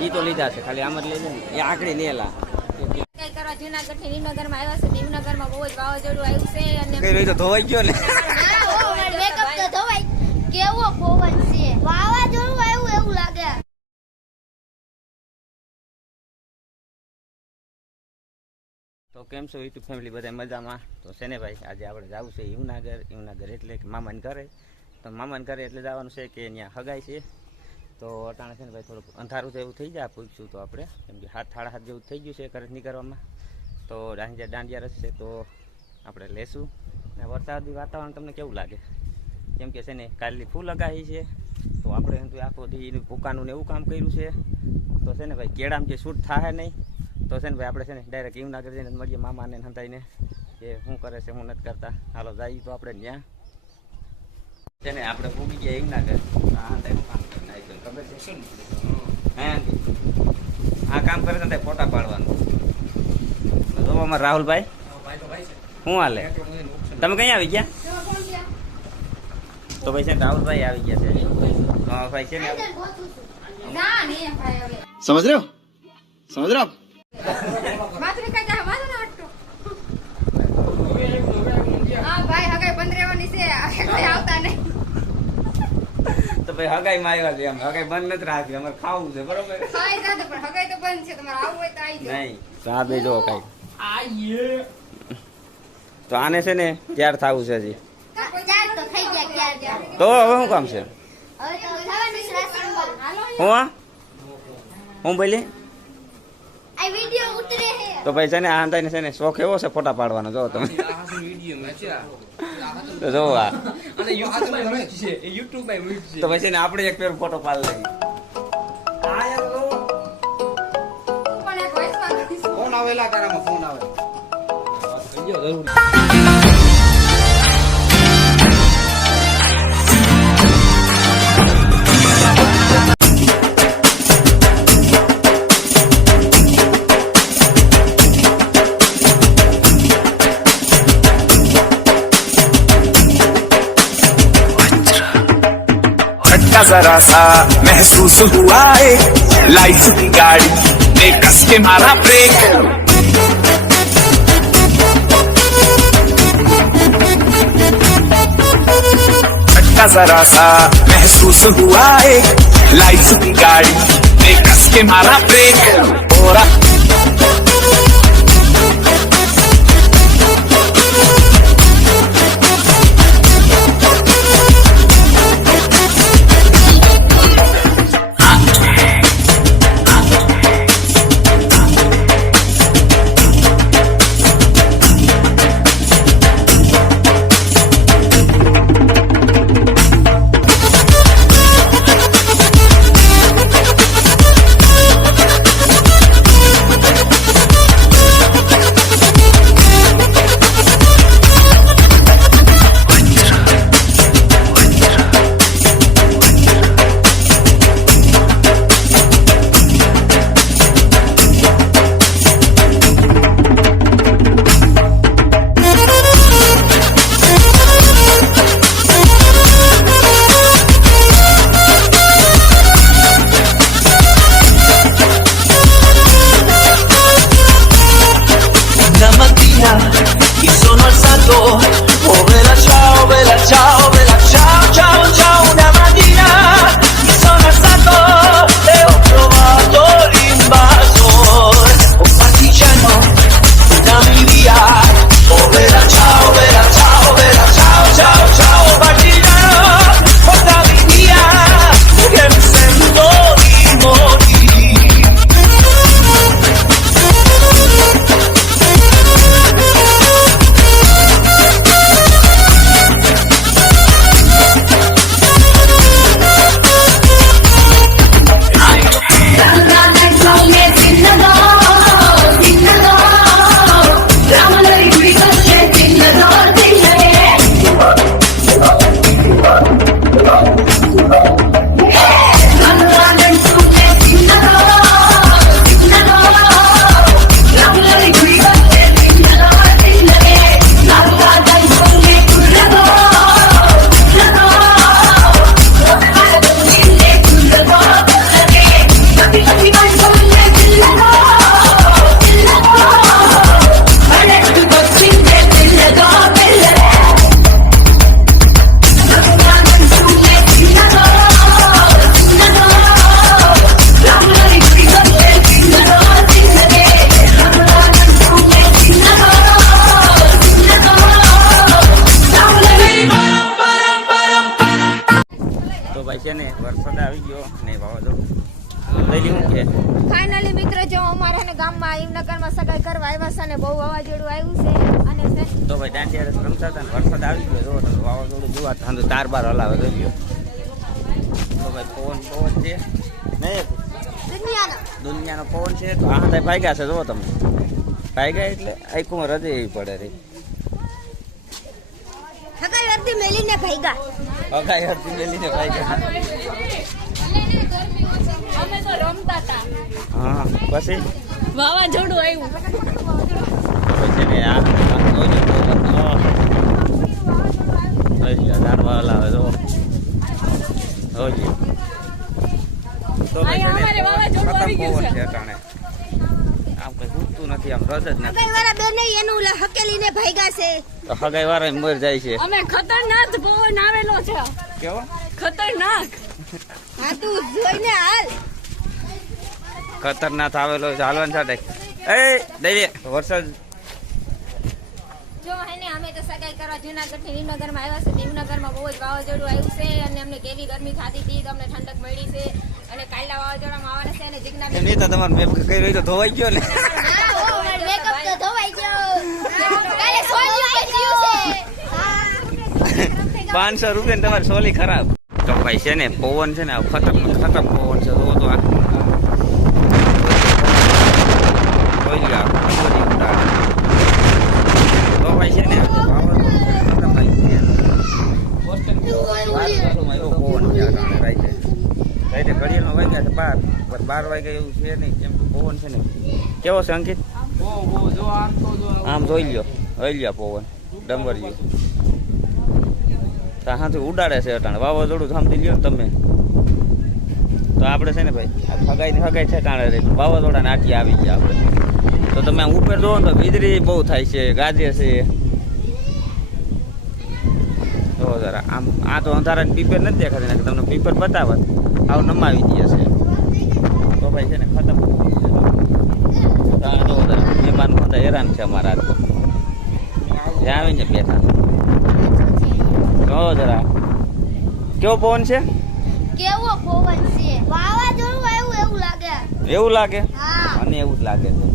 ઈ તો લીધા છે ખાલી આમ જ લઈ લે ને એ આંકડી લેલા કઈ કરવા જૂનાગઢ થી નિમનગર માં આવ્યા છે નિમનગર માં બહુ જ વાવાઝોડું આવ્યું છે અને કઈ રહી તો ધોવાઈ ગયો ને મેકઅપ તો ધોવાય કેવો પવન છે વાવાઝોડું આવ્યું એવું લાગે તો કેમ છો યુટ્યુબ ફેમિલી બધા મજામાં તો છે ને ભાઈ આજે આપણે જવું છે હિમનગર એટલે કે મામાને ઘરે તો મામાને ઘરે એટલે જવાનું છે કે અહીંયા હગાઈ છે તો અટાણે છે ને ભાઈ થોડુંક અંધારું તો એવું થઈ જાય પૂછશું તો આપણે કેમ કે 7:30 જેવું થઈ ગયું છે ઘરે નીકળવામાં તો દાંડિયા રસ છે તો આપણે લેશું ને વરસાદી વાતાવરણ તમને કેવું લાગે કેમ કે છે ને કાલની ફૂલ લગાવી છે તો આપણે આખો દી ભૂકાનું ને એવું કામ કર્યું છે તો છે ને ભાઈ કેળામાં જે શૂટ થાય નહીં તો છે ને ભાઈ આપણે છે ને ડાયરેક્ટ હિમનગર જઈને મળીએ મામાને હંતાઈને કે શું કરે છે શું નથી કરતા હાલો જઈએ તો આપણે ત્યાં છે ને આપણે ભૂગી ગયા હિમનગર હંતાઈનું કામ કરીને આવી ખબર છે શું હા આ કામ કરે છે ફોટા પાડવાનું જો અમારા રાહુલભાઈ શું હાલે તમે કઈ આવી ગયા તો ભાઈ છે ને રાહુલભાઈ આવી ગયા છે હા ભાઈ છે ને समझ रहे हो માથું કઈ જા માથું ના હટતો હા ભાઈ હગાઈ બંધ રહેવાની છે કોઈ આવતા નહીં તો ભાઈ હગાઈ માં આવ્યા છે એમ હગાઈ બંધ નથી રાખી અમારે ખાવું છે બરોબર ખાઈ જાતો પણ હગાઈ તો બંધ છે તમારે આવવું હોય તો આવી જાઓ નહીં તો આ બે જો કઈ તો આને છે ને ક્યારે થવું છે હજી ચાર તો થઈ ગયા ક્યાં તો હવે શું કામ છે હવે તો થવાની છે રાસનમાં હું હું બોલી આ વિડિયો ઉતરે હે તો ભાઈ છે ને આ અંતાઈને છે ને શોખ એવો છે ફોટા પાડવાનો જો તમે તો જો આ તો ભાઈ છે ને આપણે એક પેર ફોટો પાડ લઈએ પણ એક વૈસમાં फोन आवेला ताराમાં फोन આવે जरा सा महसूस हुआ है लाइफ की गाड़ी ने कस के मारा ब्रेक झटका जरा सा महसूस हुआ है लाइफ की गाड़ी ने कस के मारा ब्रेक और ભાઈ છે ને વરસાદ આવી ગયો ને વાવાઝોડું લઈ શું કે ફાઇનલી મિત્ર જો અમારે ને ગામમાં હિમનગરમાં સગાઈ કરવા આવ્યા છે ને બહુ વાવાઝોડું આવ્યું છે અને તો ભાઈ દાંડિયા રસ રમતા હતા ને વરસાદ આવી ગયો જો વાવાઝોડું જોવા તો તાર બાર હલાવે રહી ગયો તો ભાઈ પવન છે નહીં દુનિયાનો પવન છે તો આ થાય ભાગ્યા છે જો તમે ભાગ્યા એટલે આખું રજે એવી પડે રે હકાઈ વર્દી મેલીને ભાઈગા અગાઈ હતી મેલીને ભાગ્યા અમે તો રમતા હતા હા પછી વાવાઝોડું આવ્યું પછી ને આ ઝાડવા હલાવે જો હોજી તો અમારે વાવાઝોડું આવી ગયું છે. અટાણે આમ કઈ ઉઠતું નથી આમ રજ જ નથી હકાઈ વાળા બેને એનું ઓલા હકેલીને ભાઈગા છે તો હગાઈ વાળા મર જાય છે અમે ખતરનાક પવન આવેલો છે કેવો ખતરનાક હા તું જોઈને હાલ ખતરનાક આવેલો છે હાલવાનું સાથે એ દઈએ વરસાદ જો હેને અમે તો સગાઈ કરવા જુનાગઢ થી હિમનગરમાં આવ્યા છે હિમનગરમાં બહુ જ વાવાઝોડું આવ્યું છે અને અમને કેવી ગરમી થતી હતી તો અમને ઠંડક મળી છે અને કાલના વાવાઝોડામાં આવવાના છે અને જીજ્ઞા નહીં તો તમારે મેપ કઈ રહ્યું તો ધોવાઈ ગયો ને હા ઓ મારો મેકઅપ તો ધોવાઈ ગયો કાલે સોલ્યુ કર્યું છે 500 રૂપિયા તમારી સોલી ખરાબ તો ભાઈ છે ને પવન છે ને ખતરનાક પવન છે તો આ કોઈ લા તો ભાઈ છે ને ઘડિયાળમાં વાગ્યા છે 12 વાગ્યા એવું છે નહીં કેમ પવન છે ને કેવો છે અંકિત આમ જોઈ લ્યો પવન ડમબરિયું ત્યાંથી ઉડાડે છે અટાણે વાવાઝોડું સાંભળી લ્યો ને તમે તો આપણે છે ને ભાઈ હગાઈ છે ટાણે રહી વાવાઝોડાને આટી આવી ગયા આપણે તો તમે આમ ઉપર જોવો ને તો વીજળી બહુ થાય છે ગાજે છે તો જરા આમ આ તો અંધારાની પીપર નથી દેખાતી ને તમને પીપર બતાવત આવ નમાવી દે છે તો ભાઈ છે ને ખતમ જો જરા મહેમાન બધા હેરાન છે અમારા તો ત્યાં આવીને બેઠા જો જરા કેવો પવન છે કેવો પવન છે વાવાઝોડું આવ્યું એવું લાગે હા મને એવું જ લાગે છે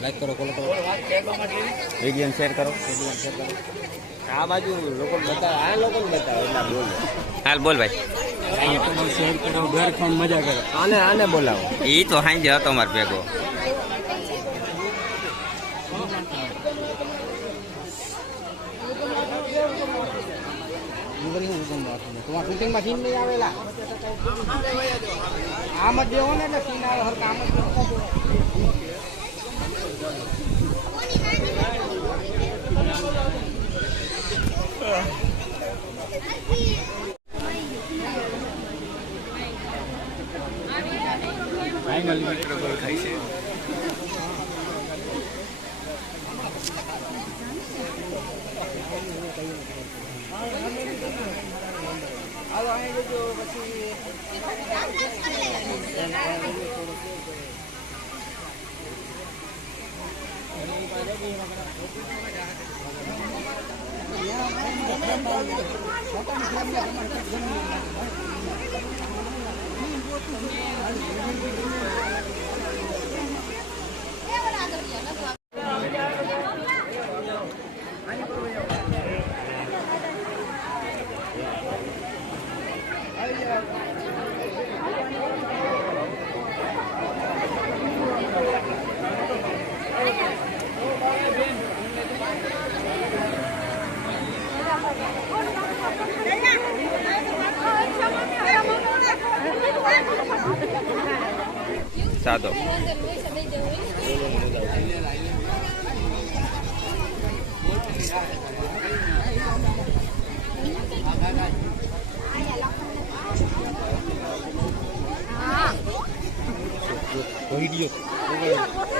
લાઈક કરો ફોલો કરો વિડીયો શેર કરો આ બાજુ લોકો બતાવે એટલા બોલ હાલ બોલ ભાઈ શેર કરો ઘર ખાન મજા કરો આને બોલાવો એ તો સાંજે હતો મારો ભેગો તમારા શૂટિંગમાં સીન નહીં આવેલા આમ જ જેવો ને એટલે સીન આવે હરકા આમ જ ફાઇનલ મિત્રો ખાઈ છે સાદો વિડીયો